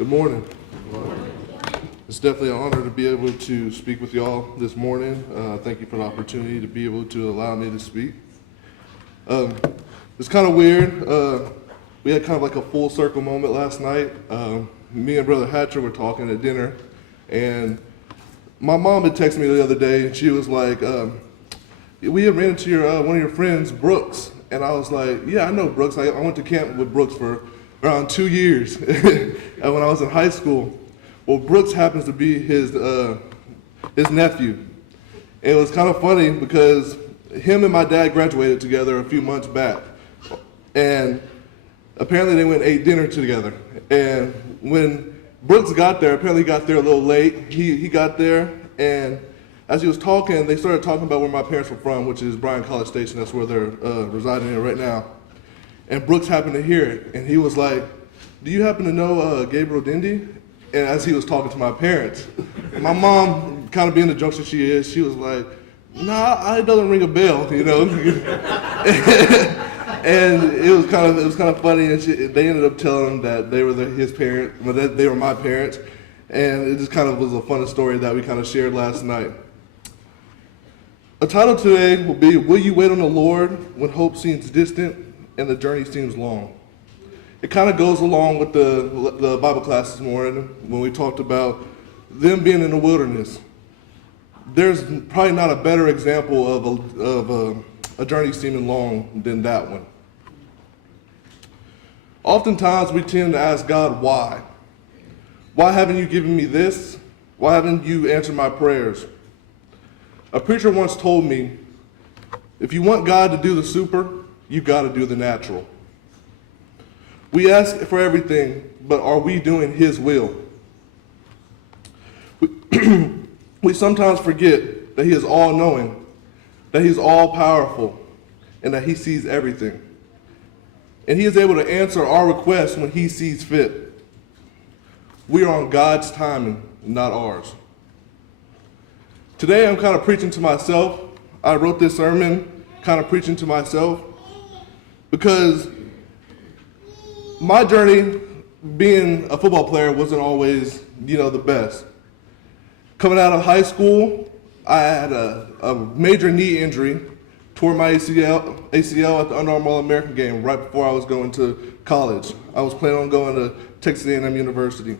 Good morning. It's definitely an honor to be able to speak with y'all this morning. Thank you for the opportunity to be able to allow me to speak. It's kind of weird. We had kind of like a full circle moment last night. Me and Brother Hatcher were talking at dinner, and my mom had texted me the other day, and she was like, we had ran into one of your friends, Brooks. And I was like, yeah, I know Brooks. I went to camp with Brooks for around 2 years when I was in high school. Well, Brooks happens to be his nephew. And it was kind of funny because him and my dad graduated together a few months back. And apparently they went and ate dinner together. And when Brooks got there, apparently he got there a little late. He got there, and as he was talking, they started talking about where my parents were from, which is Bryan College Station. That's where they're residing in right now. And Brooks happened to hear it, and he was like, do you happen to know Gabriel Dindy? And as he was talking to my parents, my mom, kind of being the jokester she is, she was like, nah, it doesn't ring a bell, you know? And it was kind of funny, and they ended up telling him that they were his parents, but that they were my parents. And it just kind of was a funny story that we kind of shared last night. The title today will be, Will You Wait on the Lord When Hope Seems Distant and the Journey Seems Long? It kind of goes along with the Bible class this morning when we talked about them being in the wilderness. There's probably not a better example of a journey seeming long than that one. Oftentimes we tend to ask God, why? Why haven't you given me this? Why haven't you answered my prayers? A preacher once told me, if you want God to do the super, you got to do the natural. We ask for everything, but are we doing His will? We sometimes forget that He is all-knowing, that He's all-powerful, and that He sees everything. And He is able to answer our requests when He sees fit. We are on God's timing, not ours. Today I'm kind of preaching to myself. I wrote this sermon kind of preaching to myself because my journey being a football player wasn't always, the best. Coming out of high school, I had a major knee injury, tore my ACL at the Under Armour All-American game right before I was going to college. I was planning on going to Texas A&M University.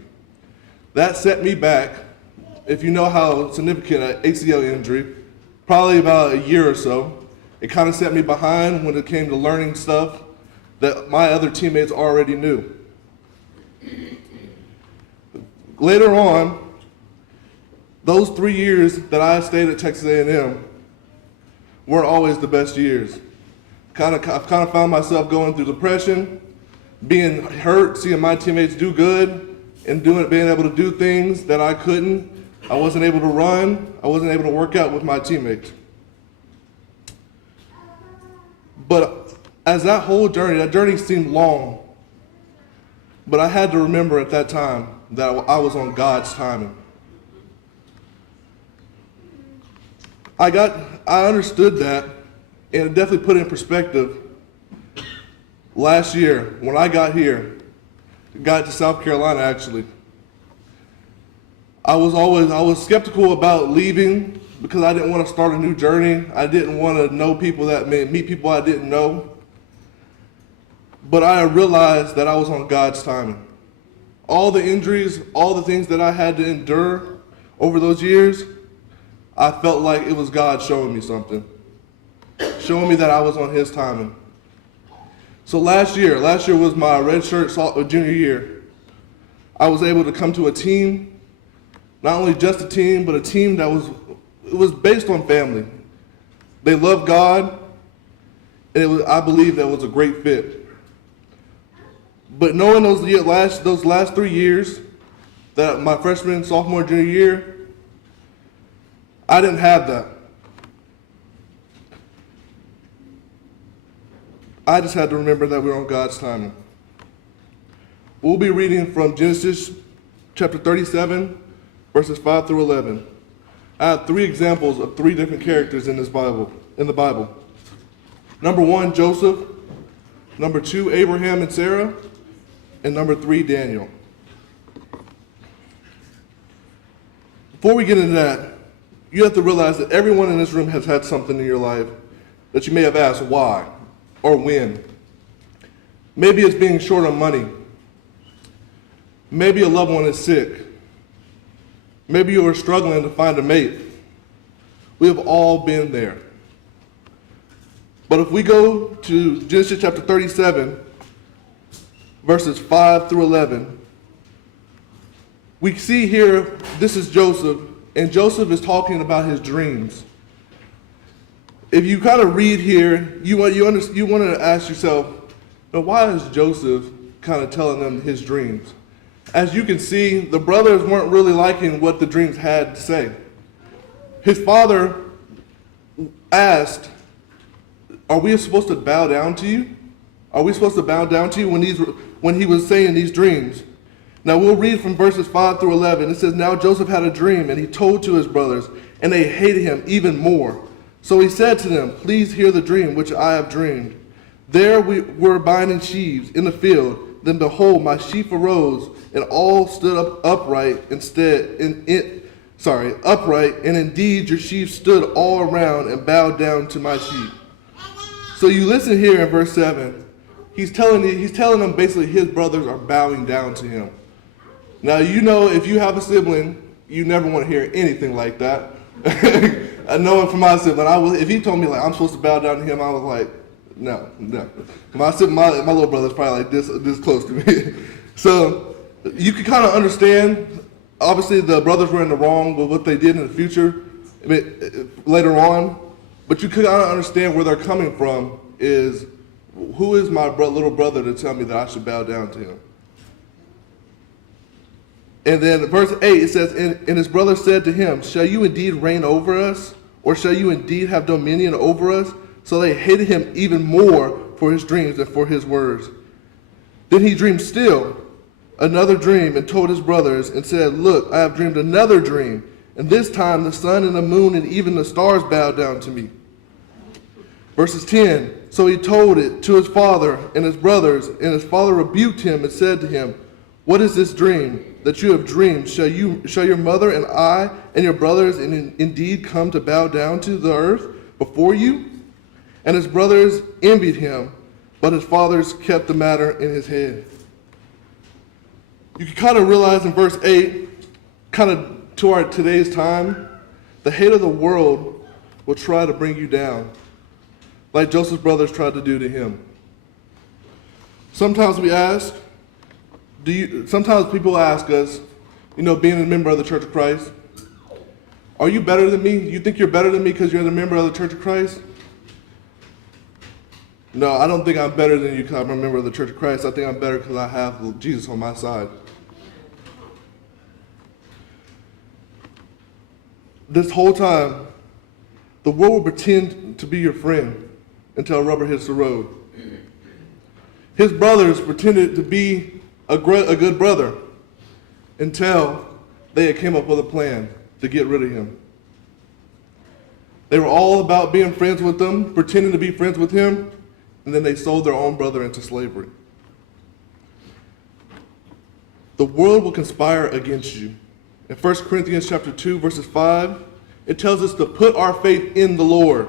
That set me back. If you know how significant an ACL injury, probably about a year or so, it kind of set me behind when it came to learning stuff that my other teammates already knew. Later on, those 3 years that I stayed at Texas A&M weren't always the best years. I've kind of found myself going through depression, being hurt, seeing my teammates do good, and being able to do things that I couldn't. I wasn't able to run. I wasn't able to work out with my teammates. But as that journey seemed long. But I had to remember at that time that I was on God's timing. I understood that, and it definitely put it in perspective. Last year, when I got to South Carolina actually, I was skeptical about leaving because I didn't want to start a new journey. I didn't want to meet people I didn't know. But I realized that I was on God's timing. All the injuries, all the things that I had to endure over those years, I felt like it was God showing me something. Showing me that I was on His timing. So last year was my redshirt junior year. I was able to come to a team, not only just a team, but a team that was based on family. They loved God, and I believe that was a great fit. But knowing those last 3 years, that my freshman, sophomore, junior year, I didn't have that. I just had to remember that we're on God's timing. We'll be reading from Genesis chapter 37, verses 5 through 11. I have 3 examples of 3 different characters in the Bible. Number 1, Joseph. Number 2, Abraham and Sarah. And number 3, Daniel. Before we get into that, you have to realize that everyone in this room has had something in your life that you may have asked why or when. Maybe it's being short on money. Maybe a loved one is sick. Maybe you are struggling to find a mate. We have all been there. But if we go to Genesis chapter 37, verses 5 through 11, we see here, this is Joseph, and Joseph is talking about his dreams. If you kind of read here, you want to ask yourself, now why is Joseph kind of telling them his dreams? As you can see, the brothers weren't really liking what the dreams had to say. His father asked, are we supposed to bow down to you? Are we supposed to bow down to you when he was saying these dreams? Now we'll read from verses 5 through 11. It says, now Joseph had a dream, and he told to his brothers, and they hated him even more. So he said to them, please hear the dream which I have dreamed. There we were binding sheaves in the field. Then behold, my sheaf arose, and all stood up upright, upright, and indeed your sheep stood all around and bowed down to my sheep. So you listen here in verse 7. He's telling them basically his brothers are bowing down to him. Now you know if you have a sibling, you never want to hear anything like that. I know it from my sibling. If he told me like I'm supposed to bow down to him, I was like, no. My little brother's probably like this close to me. So you can kind of understand. Obviously, the brothers were in the wrong with what they did in the future, later on. But you could kind of understand where they're coming from is, who is my little brother to tell me that I should bow down to him? And then verse 8, it says, and his brother said to him, shall you indeed reign over us? Or shall you indeed have dominion over us? So they hated him even more for his dreams and for his words. Then he dreamed still another dream and told his brothers and said, look, I have dreamed another dream. And this time the sun and the moon and even the stars bowed down to me. Verses 10, so he told it to his father and his brothers, and his father rebuked him and said to him, what is this dream that you have dreamed? Shall your mother and I and your brothers indeed come to bow down to the earth before you? And his brothers envied him, but his fathers kept the matter in his head. You can kind of realize in verse 8, kind of to our today's time, the hate of the world will try to bring you down, like Joseph's brothers tried to do to him. Sometimes we ask, sometimes people ask us, being a member of the Church of Christ, are you better than me? You think you're better than me because you're a member of the Church of Christ? No, I don't think I'm better than you because I'm a member of the Church of Christ. I think I'm better because I have Jesus on my side. This whole time, the world will pretend to be your friend until rubber hits the road. His brothers pretended to be a good brother until they had came up with a plan to get rid of him. They were all about being friends with them, pretending to be friends with him, and then they sold their own brother into slavery. The world will conspire against you. In 1 Corinthians chapter 2, verses 5, it tells us to put our faith in the Lord.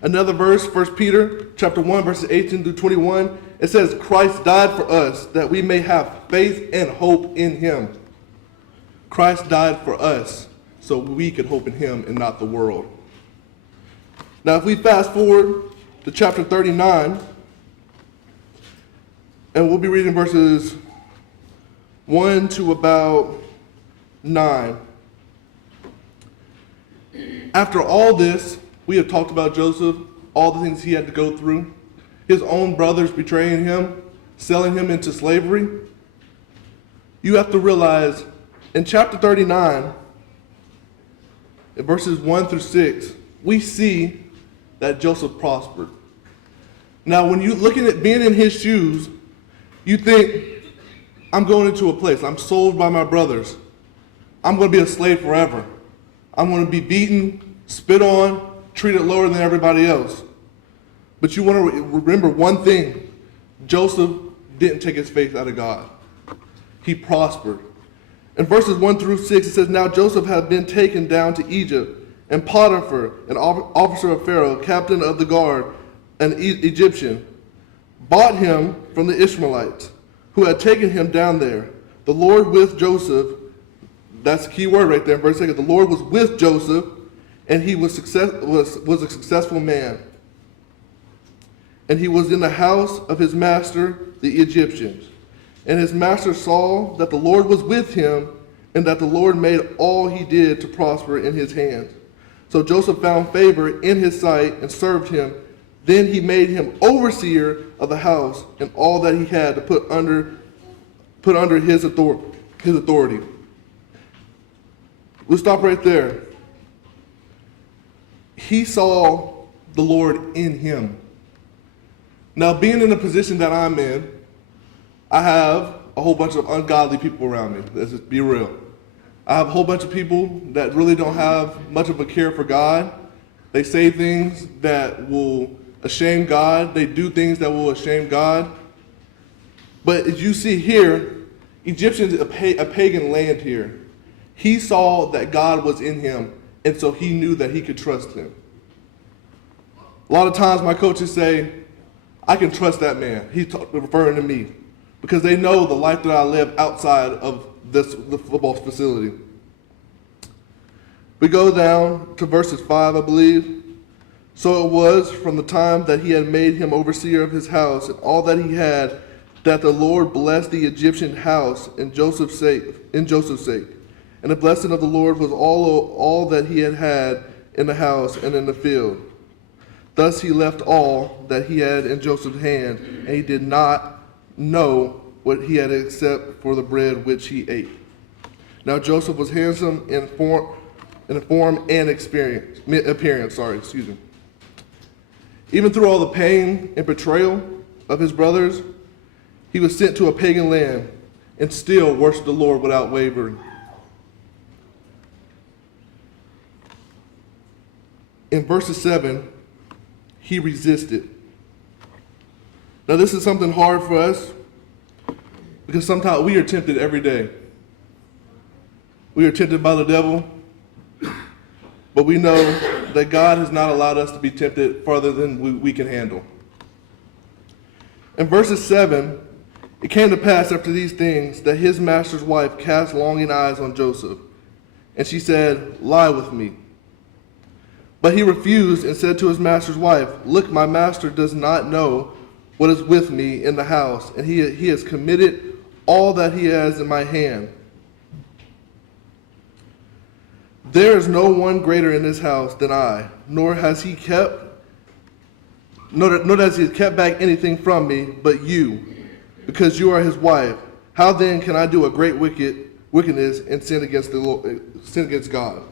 Another verse, 1 Peter chapter 1, verses 18 through 21, it says, Christ died for us that we may have faith and hope in him. Christ died for us so we could hope in him and not the world. Now, if we fast forward to chapter 39, and we'll be reading verses 1 to about 9. After all this, we have talked about Joseph, all the things he had to go through, his own brothers betraying him, selling him into slavery. You have to realize in chapter 39, in verses 1 through 6, we see that Joseph prospered. Now, when you're looking at being in his shoes, you think, I'm going into a place, I'm sold by my brothers. I'm going to be a slave forever. I'm going to be beaten, spit on, treated lower than everybody else. But you want to remember one thing. Joseph didn't take his faith out of God. He prospered. In verses 1 through 6, it says, Now Joseph had been taken down to Egypt, and Potiphar, an officer of Pharaoh, captain of the guard, an Egyptian, bought him from the Ishmaelites, who had taken him down there. The Lord with Joseph, that's the key word right there in verse 2. The Lord was with Joseph, and he was a successful man. And he was in the house of his master, the Egyptians. And his master saw that the Lord was with him, and that the Lord made all he did to prosper in his hands. So Joseph found favor in his sight and served him. Then he made him overseer of the house and all that he had to put under his authority. We'll stop right there. He saw the Lord in him. Now, being in the position that I'm in, I have a whole bunch of ungodly people around me. Let's just be real. I have a whole bunch of people that really don't have much of a care for God. They say things that will shame God. They do things that will shame God. But as you see here, Egyptians, a pagan land here. He saw that God was in him, and so he knew that he could trust him. A lot of times my coaches say, I can trust that man. He's referring to me, because they know the life that I live outside of the football facility. We go down to verses 5, I believe. So it was from the time that he had made him overseer of his house and all that he had, that the Lord blessed the Egyptian house in Joseph's sake. And the blessing of the Lord was all that he had in the house and in the field. Thus he left all that he had in Joseph's hand, and he did not know what he had except for the bread which he ate. Now Joseph was handsome in form and appearance. Even through all the pain and betrayal of his brothers, he was sent to a pagan land and still worshiped the Lord without wavering. In verses 7, he resisted. Now this is something hard for us, because sometimes we are tempted every day. We are tempted by the devil, but we know that God has not allowed us to be tempted farther than we can handle. In verses 7, it came to pass after these things that his master's wife cast longing eyes on Joseph, and she said, Lie with me. But he refused and said to his master's wife, Look, my master does not know what is with me in the house, and he has committed all that he has in my hand. There is no one greater in this house than I, nor has he kept back anything from me but you, because you are his wife. How then can I do a great wickedness and sin against God?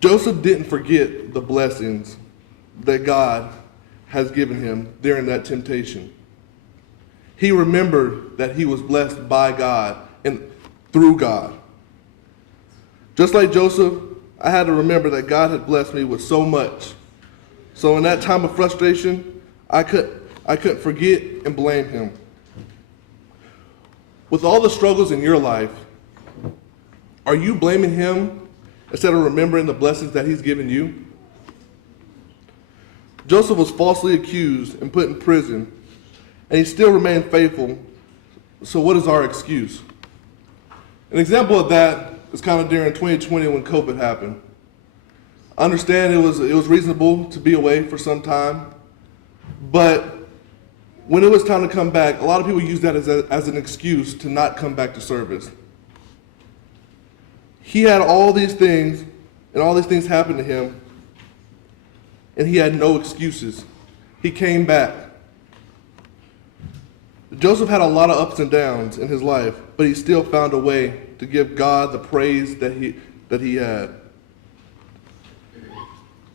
Joseph didn't forget the blessings that God has given him during that temptation. He remembered that he was blessed by God and through God. Just like Joseph, I had to remember that God had blessed me with so much. So in that time of frustration, I couldn't forget and blame him. With all the struggles in your life, are you blaming him instead of remembering the blessings that he's given you? Joseph was falsely accused and put in prison, and he still remained faithful. So what is our excuse? An example of that is kind of during 2020 when COVID happened. I understand it was reasonable to be away for some time, but when it was time to come back, a lot of people used that as an excuse to not come back to service. He had all these things, and all these things happened to him, and he had no excuses. He came back. Joseph had a lot of ups and downs in his life, but he still found a way to give God the praise that he had.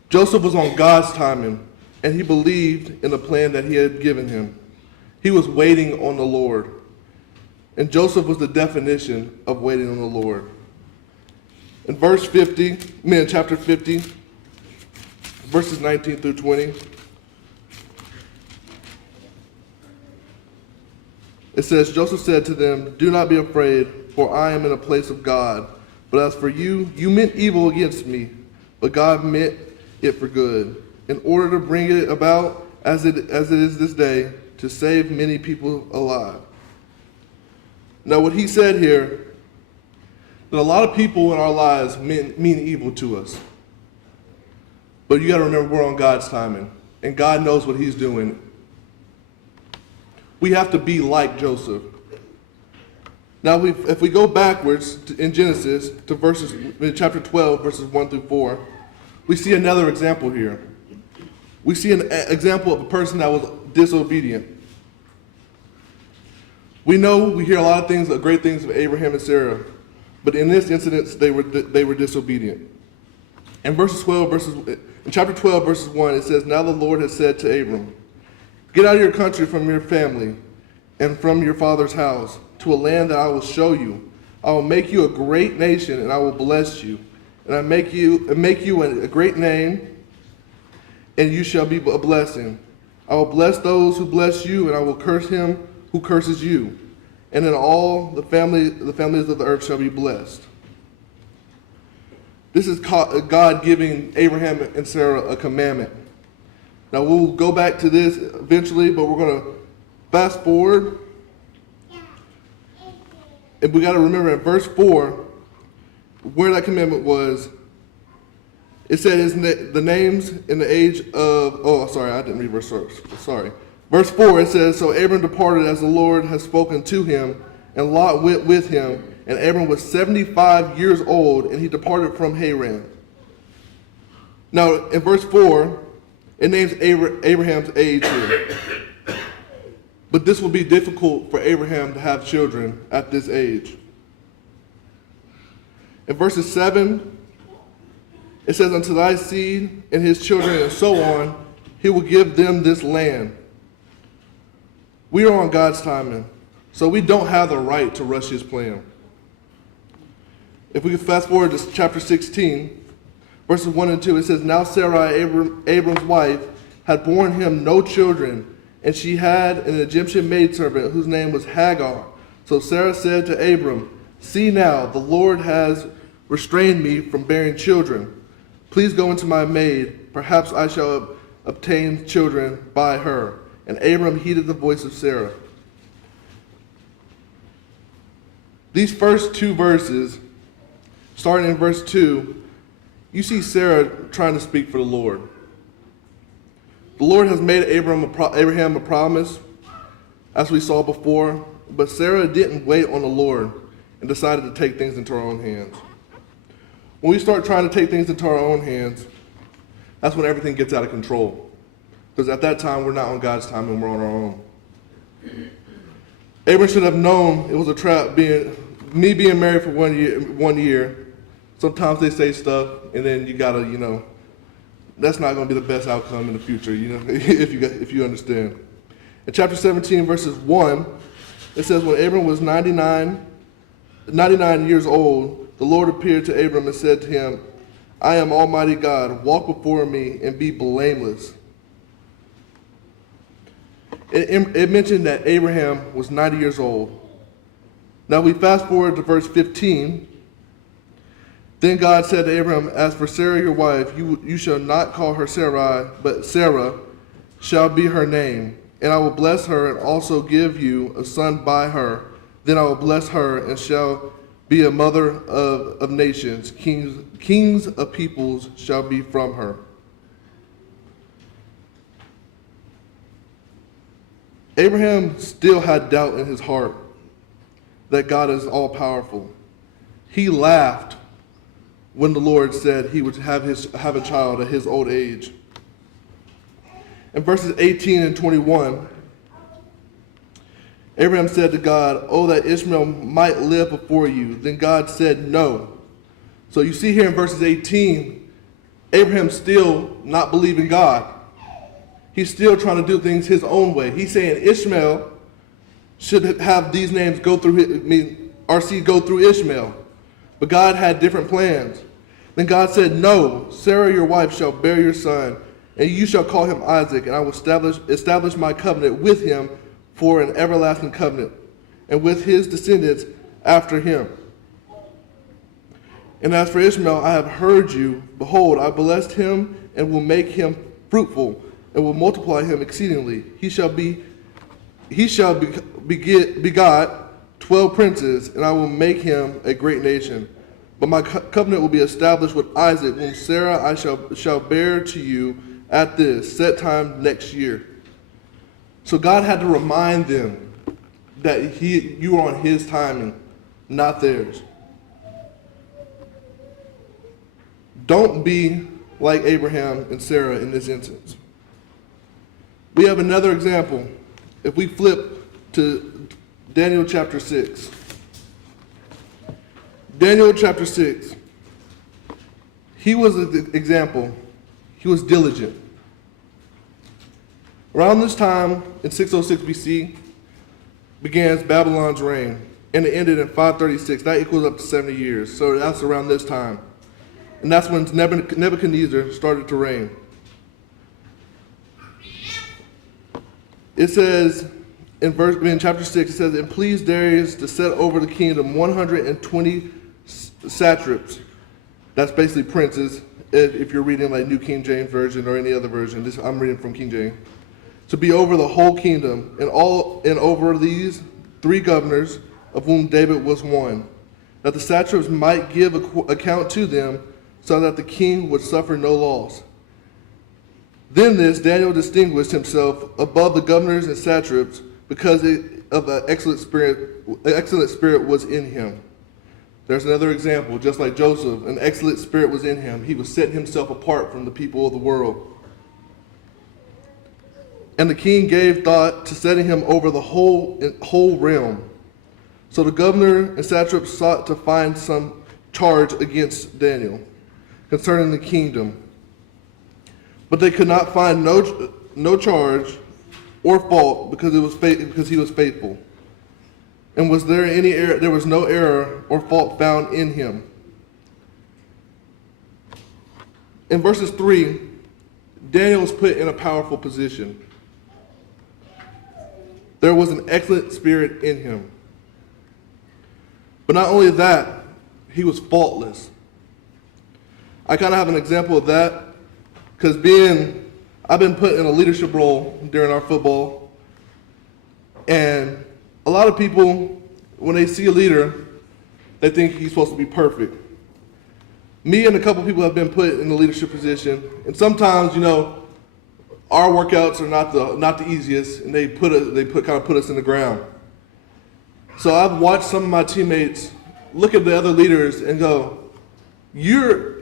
Joseph was on God's timing, and he believed in the plan that he had given him. He was waiting on the Lord. And Joseph was the definition of waiting on the Lord. In chapter 50, verses 19 through 20, It says, Joseph said to them, "Do not be afraid, for I am in a place of God. But as for you, you meant evil against me, but God meant it for good, in order to bring it about as it is this day, to save many people alive." Now what he said here, that a lot of people in our lives mean evil to us. But you got to remember, we're on God's timing, and God knows what he's doing. We have to be like Joseph. Now, if we go backwards in Genesis to chapter 12, verses 1 through 4, we see another example here. We see an example of a person that was disobedient. We hear a lot of things, great things of Abraham and Sarah, but in this incident, they were disobedient. In chapter 12, verses 1, it says, "Now the Lord has said to Abram, get out of your country, from your family, and from your father's house, to a land that I will show you. I will make you a great nation, and I will bless you. And I make you a great name, and you shall be a blessing. I will bless those who bless you, and I will curse him who curses you. And in all the families of the earth shall be blessed." This is God giving Abraham and Sarah a commandment. Now we'll go back to this eventually, but we're going to fast forward. And we got to remember in verse 4, where that commandment was, it said the names in the age of, I didn't read verse 4. Sorry. Verse 4, it says, "So Abram departed as the Lord had spoken to him, and Lot went with him. And Abram was 75 years old, and he departed from Haran." Now, in verse 4, it names Abraham's age here. But this will be difficult for Abraham to have children at this age. In verses 7, it says, "Unto thy seed and his children, and so on, he will give them this land." We are on God's timing, so we don't have the right to rush his plan. If we could fast forward to chapter 16, verses 1 and 2, it says, "Now Sarai, Abram's wife, had borne him no children, and she had an Egyptian maidservant whose name was Hagar. So Sarah said to Abram, 'See now, the Lord has restrained me from bearing children. Please go into my maid. Perhaps I shall obtain children by her.' And Abram heeded the voice of Sarah." These first two verses, starting in verse 2, you see Sarah trying to speak for the Lord. The Lord has made Abraham a promise, as we saw before, but Sarah didn't wait on the Lord and decided to take things into her own hands. When we start trying to take things into our own hands, that's when everything gets out of control. Because at that time, we're not on God's time and we're on our own. Abraham should have known it was a trap being married for 1 year. Sometimes they say stuff, and then you gotta, that's not going to be the best outcome in the future, if you understand. In chapter 17, verses 1, it says, "When Abram was 99 years old, the Lord appeared to Abram and said to him, 'I am Almighty God. Walk before me and be blameless.'" It mentioned that Abraham was 90 years old. Now we fast forward to verse 15. "Then God said to Abraham, 'As for Sarah your wife, you shall not call her Sarai, but Sarah shall be her name. And I will bless her and also give you a son by her. Then I will bless her and shall be a mother of nations. Kings of peoples shall be from her.'" Abraham still had doubt in his heart that God is all-powerful. He laughed when the Lord said he would have a child at his old age. In verses 18 and 21, Abraham said to God, "Oh, that Ishmael might live before you." Then God said no. So you see here in verses 18, Abraham's still not believing God. He's still trying to do things his own way. He's saying Ishmael should have these names our seed go through Ishmael. But God had different plans. Then God said, "No, Sarah your wife shall bear your son, and you shall call him Isaac, and I will establish my covenant with him for an everlasting covenant and with his descendants after him. And as for Ishmael, I have heard you. Behold, I blessed him and will make him fruitful and will multiply him exceedingly. He shall begot 12 princes, and I will make him a great nation. But my covenant will be established with Isaac, whom Sarah I shall bear to you at this set time next year. So God had to remind them that you are on his timing, not theirs. Don't be like Abraham and Sarah in this instance. We have another example. If we flip to Daniel chapter 6. Daniel chapter 6. He was an example. He was diligent. Around this time, in 606 BC, begins Babylon's reign, and it ended in 536. That equals up to 70 years. So that's around this time. And that's when Nebuchadnezzar started to reign. It says, in chapter 6, it says, "It pleased Darius to set over the kingdom 120 satraps." That's basically princes, if you're reading like New King James Version or any other version. I'm reading from King James. "To be over the whole kingdom, and over these 3 governors, of whom David was one, that the satraps might give account to them, so that the king would suffer no loss. Then Daniel distinguished himself above the governors and satraps, because of the excellent spirit was in him." There's another example, just like Joseph, an excellent spirit was in him. He was setting himself apart from the people of the world. "And the king gave thought to setting him over the whole realm. So the governor and satraps sought to find some charge against Daniel concerning the kingdom. But they could not find no charge or fault, because he was faithful. And was there any error? There was no error or fault found in him." In verses 3, Daniel was put in a powerful position. There was an excellent spirit in him. But not only that, he was faultless. I kind of have an example of that, because I've been put in a leadership role during our football, and a lot of people, when they see a leader, they think he's supposed to be perfect. Me and a couple people have been put in a leadership position, and sometimes, our workouts are not the easiest, and they put us in the ground. So I've watched some of my teammates look at the other leaders and go, "You're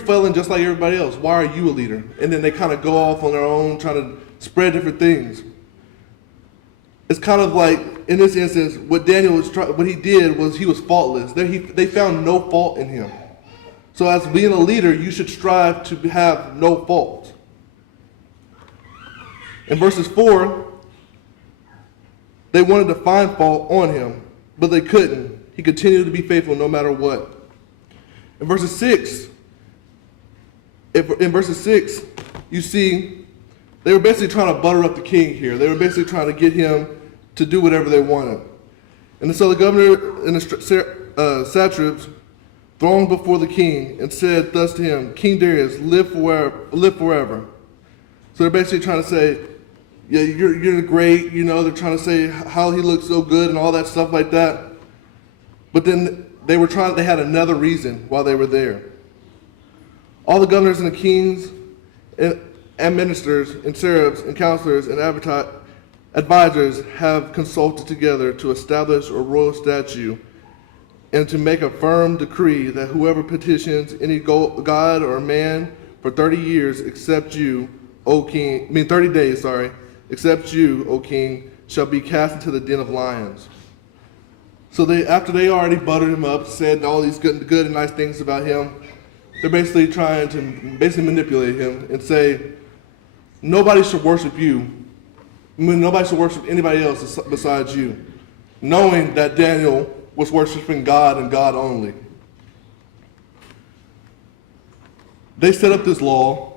failing just like everybody else. Why are you a leader?" And then they kind of go off on their own, trying to spread different things. It's kind of like, in this instance, what he did was he was faultless. They found no fault in him. So as being a leader, you should strive to have no fault. In verses 4, they wanted to find fault on him, but they couldn't. He continued to be faithful no matter what. In verses 6, you see, they were basically trying to butter up the king here. They were basically trying to get him to do whatever they wanted. And so the governor and the satraps thronged before the king and said thus to him, "King Darius, live forever." So they're basically trying to say, "Yeah, you're great." They're trying to say how he looks so good and all that stuff like that. But then they had another reason why they were there. "All the governors and the kings and ministers and satraps and counselors and advisors have consulted together to establish a royal statute and to make a firm decree that whoever petitions any god or man for 30 years except you, O king, 30 days, except you, O king, shall be cast into the den of lions." So after they already buttered him up, said all these good and nice things about him, they're basically trying to manipulate him and say, nobody should worship you. Nobody should worship anybody else besides you, knowing that Daniel was worshiping God and God only. They set up this law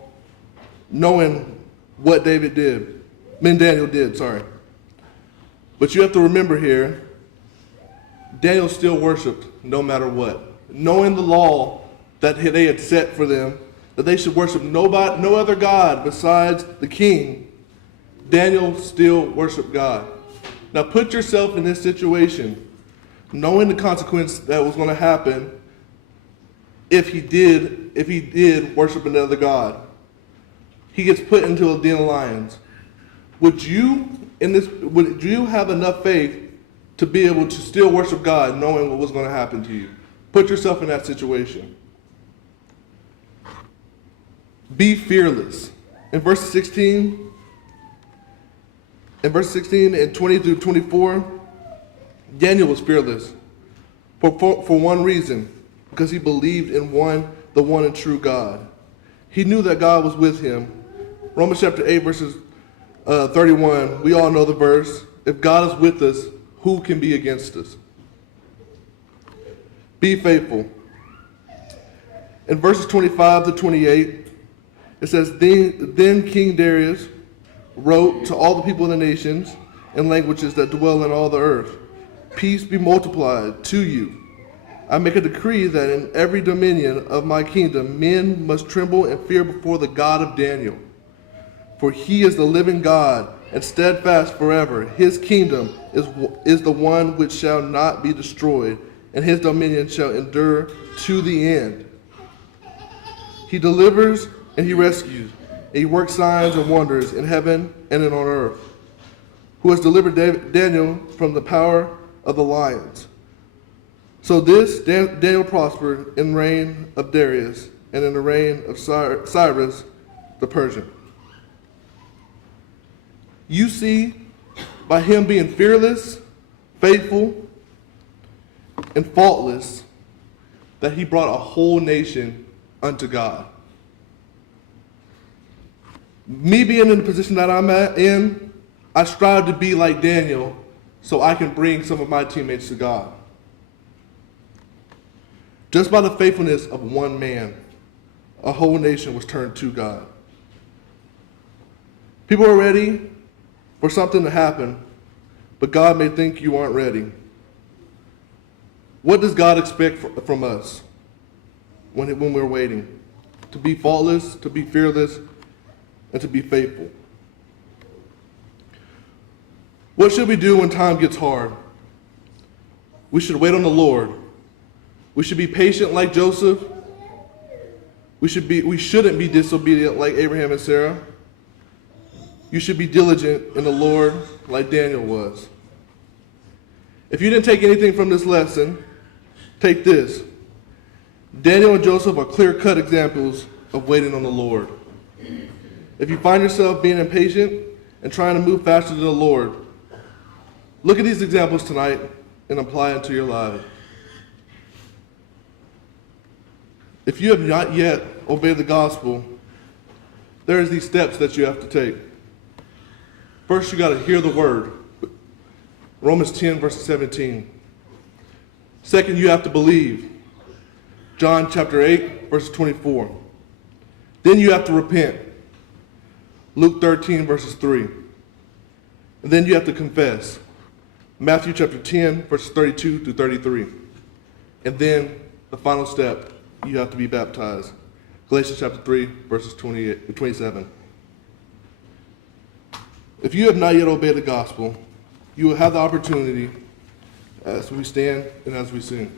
knowing what Daniel did, But you have to remember here Daniel still worshiped no matter what. Knowing the law that they had set for them, that they should worship no other God besides the king, Daniel still worshiped God. Now put yourself in this situation, knowing the consequence that was going to happen if he did worship another God. He gets put into a den of lions. Would you have enough faith to be able to still worship God knowing what was going to happen to you? Put yourself in that situation. Be fearless. In verse 16 and 20 through 24, Daniel was fearless for one reason, because he believed in the one and true God. He knew that God was with him. Romans chapter 8, verses 31, we all know the verse. If God is with us, who can be against us? Be faithful. In verses 25 to 28, it says, Then King Darius wrote to all the people of the nations and languages that dwell in all the earth, peace be multiplied to you. I make a decree that in every dominion of my kingdom men must tremble and fear before the God of Daniel. For he is the living God and steadfast forever. His kingdom is the one which shall not be destroyed, and his dominion shall endure to the end. He delivers and he rescues, and he works signs and wonders in heaven and on earth, who has delivered Daniel from the power of the lions. So Daniel prospered in the reign of Darius and in the reign of Cyrus the Persian. You see, by him being fearless, faithful, and faultless, that he brought a whole nation unto God. Me being in the position that I'm in, I strive to be like Daniel so I can bring some of my teammates to God. Just by the faithfulness of one man, a whole nation was turned to God. People are ready for something to happen, but God may think you aren't ready. What does God expect from us when we're waiting? To be faultless, to be fearless, and to be faithful. What should we do when time gets hard? We should wait on the Lord. We should be patient like Joseph. We shouldn't be disobedient like Abraham and Sarah. You should be diligent in the Lord like Daniel was. If you didn't take anything from this lesson, take this. Daniel and Joseph are clear-cut examples of waiting on the Lord. If you find yourself being impatient and trying to move faster than the Lord, look at these examples tonight and apply it to your life. If you have not yet obeyed the gospel, there's these steps that you have to take. First, you got to hear the word. Romans 10, verse 17. Second, you have to believe. John chapter 8, verse 24. Then you have to repent. Luke 13, verses 3. And then you have to confess. Matthew chapter 10, verses 32 to 33. And then the final step, you have to be baptized. Galatians chapter 3, verses 27. If you have not yet obeyed the gospel, you will have the opportunity as we stand and as we sing.